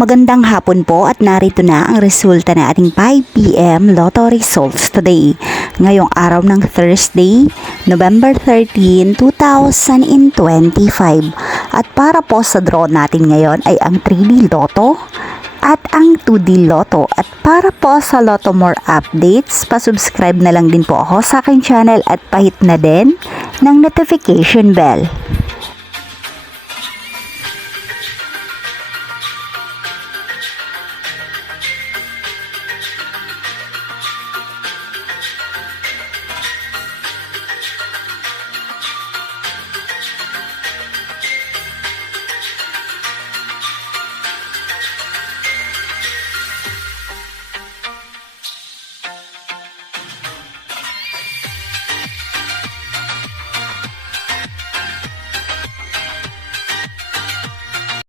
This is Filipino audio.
Magandang hapon po at narito na ang resulta ng ating 5 PM Lotto results today. Ngayong araw ng Thursday, November 13, 2025. At para po sa draw natin ngayon ay ang 3D Lotto at ang 2D Lotto. At para po sa Lotto More updates, pasubscribe na lang din po ako sa aking channel at pahit na din ng notification bell.